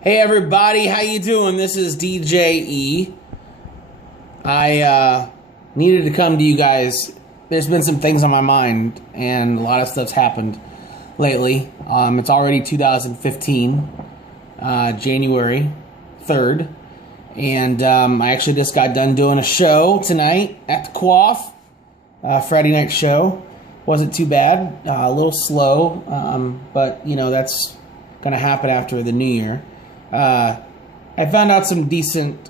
Hey everybody, how you doing? This is DJE. I needed to come to you guys. There's been some things on my mind, and a lot of stuff's happened lately. It's already 2015, January 3rd, and I actually just got done doing a show tonight at the Quaff, Friday night show. Wasn't too bad, a little slow, but that's going to happen after the new year. I found out some decent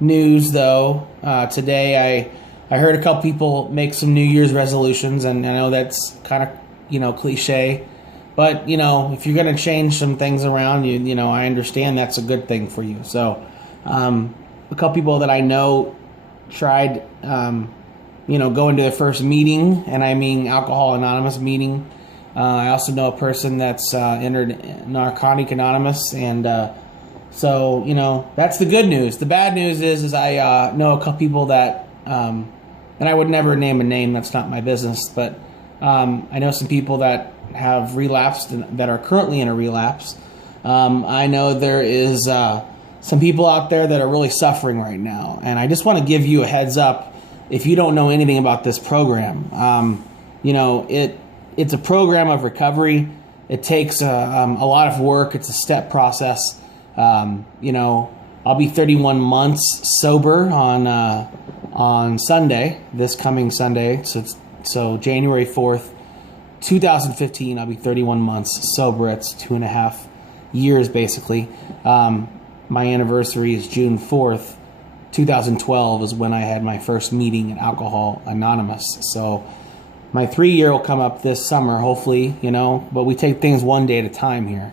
news, though. Today I heard a couple people make some New Year's resolutions, and I know that's kind of, cliche. But, if you're going to change some things around, I understand that's a good thing for you. So, a couple people that I know tried, going to their first meeting, and I mean Alcohol Anonymous meeting. I also know a person that's entered Narcotic Anonymous, and so that's the good news. The bad news is I know a couple people that, and I would never name a name. That's not my business. But I know some people that have relapsed and that are currently in a relapse. I know there is some people out there that are really suffering right now, and I just want to give you a heads up if you don't know anything about this program. It's a program of recovery. It takes a lot of work. It's a step process. I'll be 31 months sober on Sunday, this coming Sunday. So January 4th, 2015, I'll be 31 months sober. It's 2.5 years, basically. My anniversary is June 4th, 2012 is when I had my first meeting at Alcohol Anonymous. So my 3-year will come up this summer, hopefully, but we take things one day at a time here.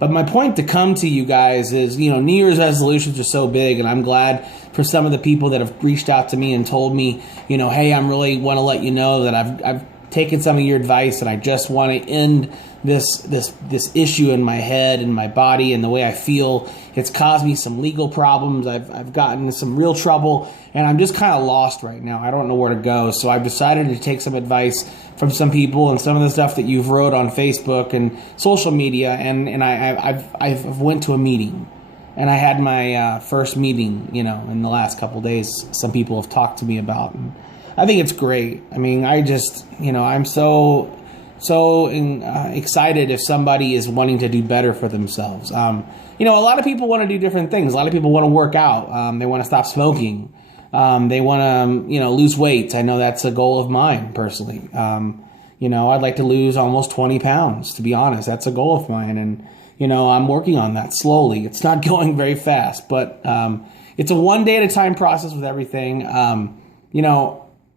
But my point to come to you guys is, New Year's resolutions are so big, and I'm glad for some of the people that have reached out to me and told me, hey, I really want to let you know that I've taken some of your advice, and I just want to end this issue in my head and my body and the way I feel. It's caused me some legal problems. I've gotten in some real trouble, and I'm just kind of lost right now. I don't know where to go. So I've decided to take some advice from some people and some of the stuff that you've wrote on Facebook and social media. And I've went to a meeting, and I had my first meeting, in the last couple of days. Some people have talked to me about, and I think it's great. I mean, I just, I'm so excited if somebody is wanting to do better for themselves. A lot of people want to do different things. A lot of people want to work out. They want to stop smoking. They want to, lose weight. I know that's a goal of mine personally. I'd like to lose almost 20 pounds, to be honest. That's a goal of mine. And, I'm working on that slowly. It's not going very fast, but it's a one day at a time process with everything.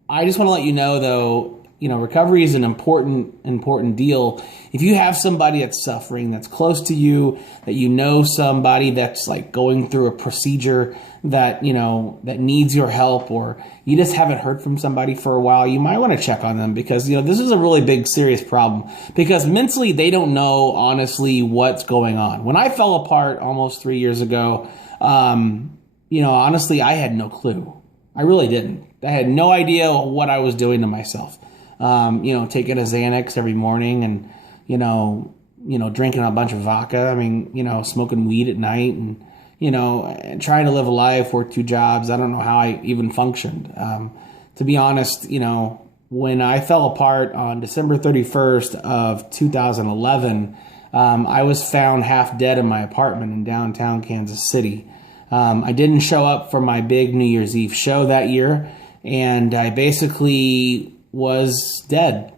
I just want to let you know, though, recovery is an important deal. If you have somebody that's suffering, that's close to you, that somebody that's like going through a procedure that, that needs your help, or you just haven't heard from somebody for a while, you might want to check on them, because, this is a really big, serious problem, because mentally they don't know, honestly, what's going on. When I fell apart almost 3 years ago, honestly, I had no clue. I really didn't. I had no idea what I was doing to myself. Taking a Xanax every morning and, drinking a bunch of vodka. I mean, smoking weed at night and, and trying to live a life, work 2 jobs. I don't know how I even functioned. To be honest, when I fell apart on December 31st of 2011, I was found half dead in my apartment in downtown Kansas City. I didn't show up for my big New Year's Eve show that year, and I basically was dead.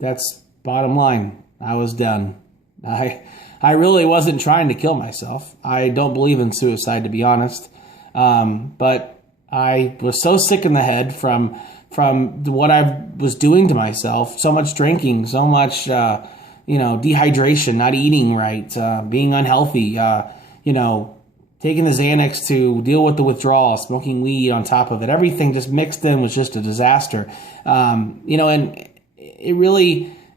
That's bottom line. I was done. I really wasn't trying to kill myself. I don't believe in suicide, to be honest. But I was so sick in the head from what I was doing to myself. So much drinking, so much dehydration, not eating right, being unhealthy, taking the Xanax to deal with the withdrawal, smoking weed on top of it. Everything just mixed in was just a disaster. And it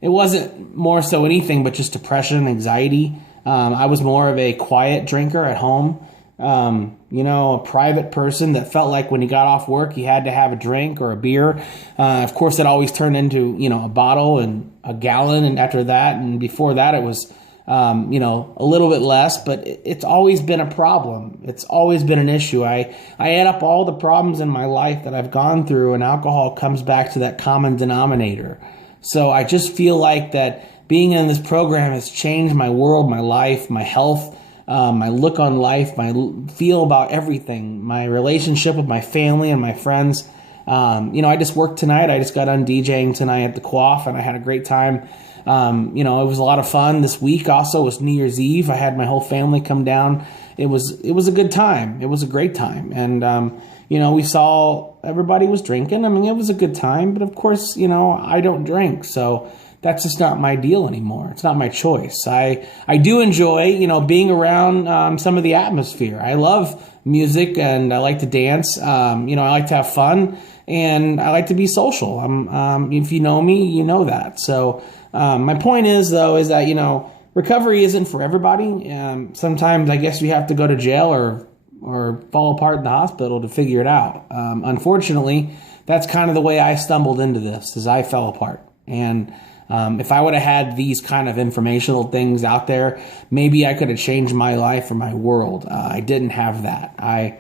wasn't more so anything but just depression, anxiety. I was more of a quiet drinker at home. A private person that felt like when he got off work, he had to have a drink or a beer. Of course, it always turned into, a bottle and a gallon. And after that, and before that, it was a little bit less, but it's always been a problem. It's always been an issue. I add up all the problems in my life that I've gone through, and alcohol comes back to that common denominator. So I just feel like that being in this program has changed my world, my life, my health, my look on life, my feel about everything, my relationship with my family and my friends. I just worked tonight. I just got done DJing tonight at the Quaff, and I had a great time. It was a lot of fun. This week also was New Year's Eve. I had my whole family come down. It was a good time. It was a great time. And, we saw everybody was drinking. I mean, it was a good time, but of course, I don't drink. So that's just not my deal anymore. It's not my choice. I do enjoy, being around some of the atmosphere. I love music and I like to dance. I like to have fun and I like to be social. If you know me, you know that. So my point is, though, is that, recovery isn't for everybody. Sometimes I guess we have to go to jail or fall apart in the hospital to figure it out. Unfortunately, that's kind of the way I stumbled into this, is I fell apart. And if I would have had these kind of informational things out there, maybe I could have changed my life or my world. I didn't have that. I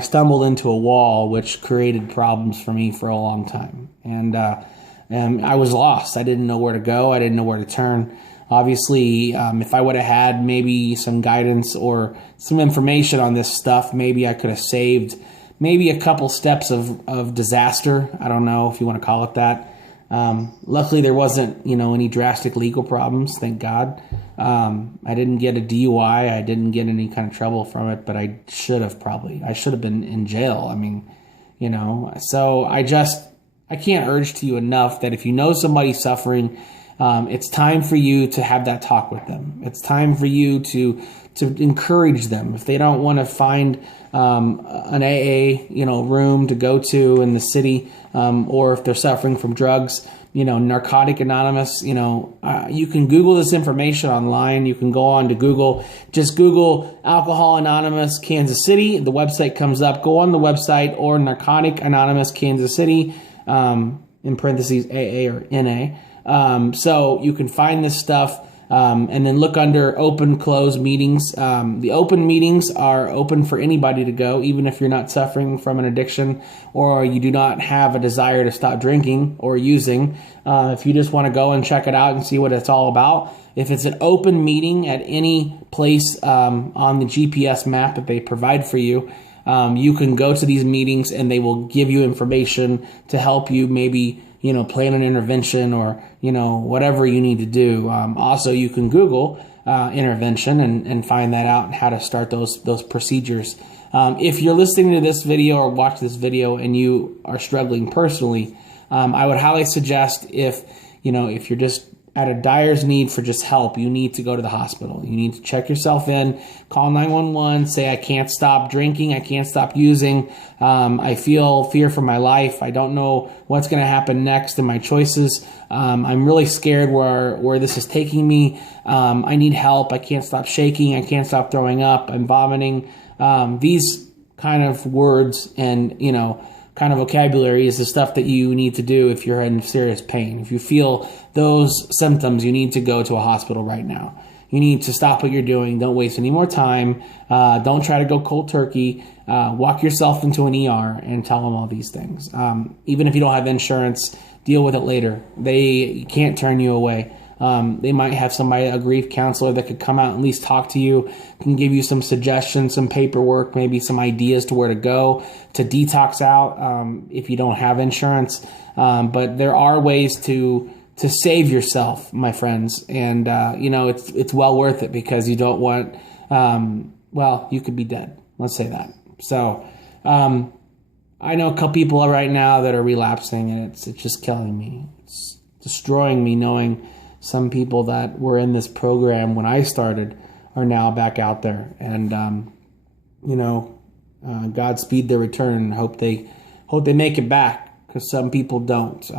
stumbled into a wall, which created problems for me for a long time. And I was lost. I didn't know where to go. I didn't know where to turn. Obviously, if I would have had maybe some guidance or some information on this stuff, maybe I could have saved maybe a couple steps of disaster. I don't know if you want to call it that. Luckily, there wasn't, any drastic legal problems, thank God. I didn't get a DUI. I didn't get any kind of trouble from it, but I should have been in jail. I mean, so I can't urge to you enough that if you know somebody suffering, it's time for you to have that talk with them. It's time for you to encourage them. If they don't want to find an AA, room to go to in the city, or if they're suffering from drugs, Narcotic Anonymous, you can Google this information online. You can go on to Google, just Google Alcohol Anonymous Kansas City. The website comes up. Go on the website, or Narcotic Anonymous Kansas City, in parentheses AA or NA. So you can find this stuff. And then look under open, closed meetings. The open meetings are open for anybody to go, even if you're not suffering from an addiction or you do not have a desire to stop drinking or using. If you just want to go and check it out and see what it's all about. If it's an open meeting at any place on the GPS map that they provide for you, you can go to these meetings and they will give you information to help you maybe plan an intervention or, whatever you need to do. Also, you can Google intervention and find that out and how to start those procedures. If you're listening to this video or watch this video and you are struggling personally, I would highly suggest if you're just at a dire's need for just help, you need to go to the hospital. You need to check yourself in, call 911, say, I can't stop drinking, I can't stop using, I feel fear for my life, I don't know what's going to happen next in my choices, I'm really scared where this is taking me, I need help, I can't stop shaking, I can't stop throwing up, I'm vomiting. These kind of words and, kind of vocabulary is the stuff that you need to do if you're in serious pain. If you feel those symptoms, you need to go to a hospital right now. You need to stop what you're doing. Don't waste any more time. Don't try to go cold turkey. Walk yourself into an ER and tell them all these things. Even if you don't have insurance, deal with it later. They can't turn you away. They might have a grief counselor that could come out and at least talk to you, can give you some suggestions, some paperwork, maybe some ideas to where to go to detox out if you don't have insurance. But there are ways to save yourself, my friends. And, it's well worth it because you don't want, you could be dead. Let's say that. So I know a couple people right now that are relapsing and it's just killing me. It's destroying me knowing some people that were in this program when I started are now back out there, and Godspeed their return. Hope they make it back, because some people don't.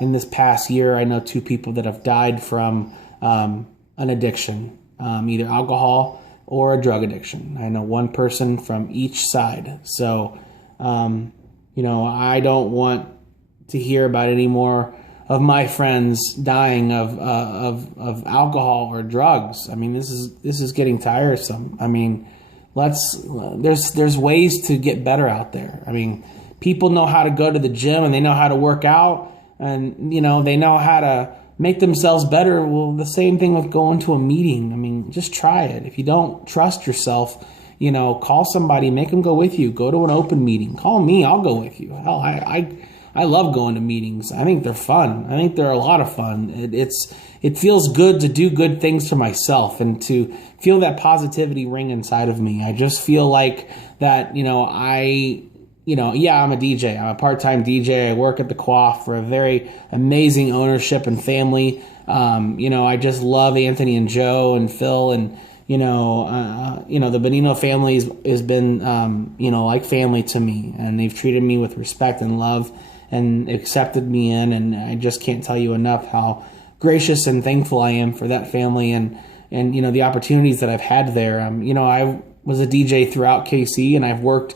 In this past year, I know 2 people that have died from an addiction, either alcohol or a drug addiction. I know 1 person from each side. So, I don't want to hear about any more of my friends dying of alcohol or drugs. I mean, this is getting tiresome. I mean, there's ways to get better out there. I mean, people know how to go to the gym and they know how to work out, and they know how to make themselves better. Well, the same thing with going to a meeting. I mean, just try it. If you don't trust yourself, call somebody, make them go with you. Go to an open meeting. Call me, I'll go with you. Hell, I love going to meetings. I think they're fun. I think they're a lot of fun. It feels good to do good things for myself and to feel that positivity ring inside of me. I just feel like that, I'm a DJ. I'm a part-time DJ. I work at the Quaff for a very amazing ownership and family. I just love Anthony and Joe and Phil, and the Bonino family has been, like family to me, and they've treated me with respect and love and accepted me in, and I just can't tell you enough how gracious and thankful I am for that family and the opportunities that I've had there. I was a DJ throughout KC, and I've worked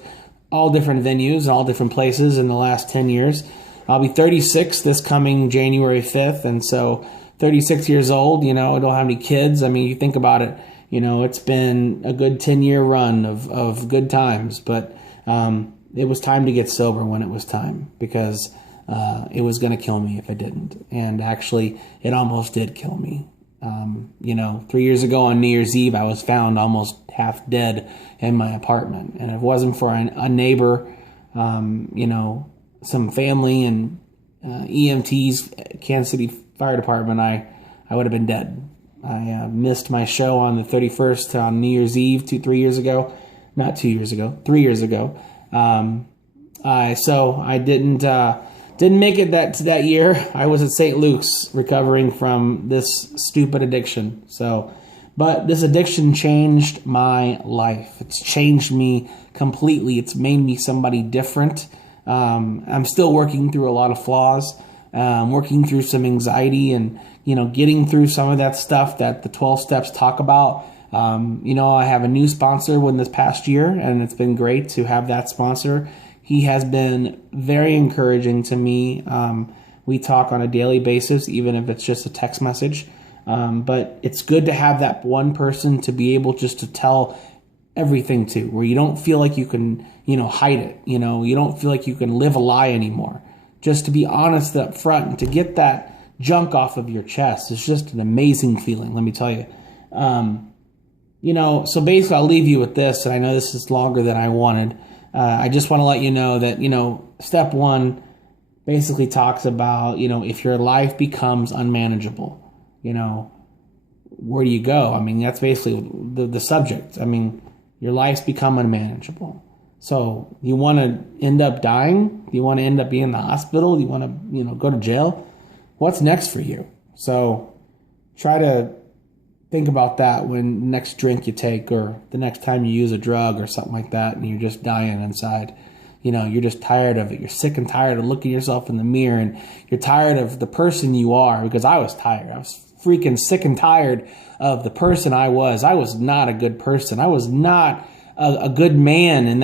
all different venues and all different places in the last 10 years. I'll be 36 this coming January 5th, and so 36 years old, I don't have any kids. I mean, you think about it, it's been a good 10-year run of good times, but it was time to get sober when it was time, because it was going to kill me if I didn't. And actually, it almost did kill me. 3 years ago on New Year's Eve, I was found almost half dead in my apartment. And if it wasn't for a neighbor, some family and EMTs, Kansas City Fire Department, I would have been dead. I missed my show on the 31st on New Year's Eve 3 years ago. Not 2 years ago, 3 years ago. So I didn't make it that year. I was at St. Luke's recovering from this stupid addiction. But this addiction changed my life. It's changed me completely. It's made me somebody different. I'm still working through a lot of flaws, working through some anxiety and, getting through some of that stuff that the 12 steps talk about. I have a new sponsor within this past year, and it's been great to have that sponsor. He has been very encouraging to me. We talk on a daily basis, even if it's just a text message. But it's good to have that one person to be able just to tell everything to, where you don't feel like you can, hide it. You don't feel like you can live a lie anymore. Just to be honest up front and to get that junk off of your chest is just an amazing feeling, let me tell you. So basically I'll leave you with this, and I know this is longer than I wanted. I just want to let you know that, step one basically talks about, if your life becomes unmanageable, where do you go? I mean, that's basically the subject. I mean, your life's become unmanageable. So you want to end up dying? Do you want to end up being in the hospital? Do you want to, go to jail? What's next for you? So try to think about that when next drink you take, or the next time you use a drug or something like that, and you're just dying inside. You're just tired of it. You're sick and tired of looking yourself in the mirror, and you're tired of the person you are, because I was tired. I was freaking sick and tired of the person I was. I was not a good person. I was not a good man in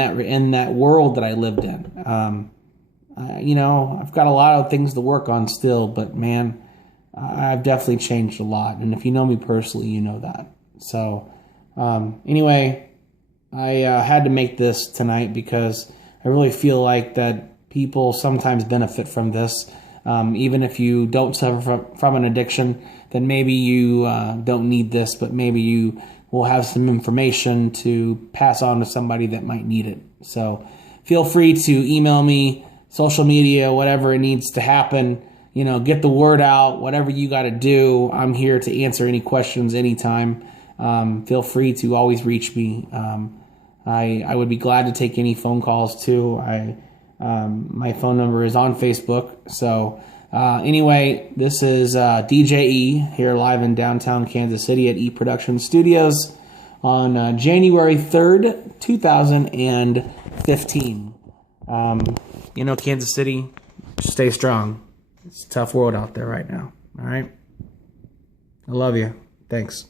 that world that I lived in. I've got a lot of things to work on still, but man, I've definitely changed a lot. And if you know me personally, you know that. So anyway, I had to make this tonight because I really feel like that people sometimes benefit from this. Even if you don't suffer from an addiction, then maybe you don't need this, but maybe you will have some information to pass on to somebody that might need it. So feel free to email me, social media, whatever it needs to happen. Get the word out, whatever you got to do. I'm here to answer any questions anytime. Feel free to always reach me. I would be glad to take any phone calls too. My phone number is on Facebook. So anyway, this is DJ E here live in downtown Kansas City at E Production Studios on January 3rd, 2015. Kansas City, stay strong. It's a tough world out there right now. All right. I love you. Thanks.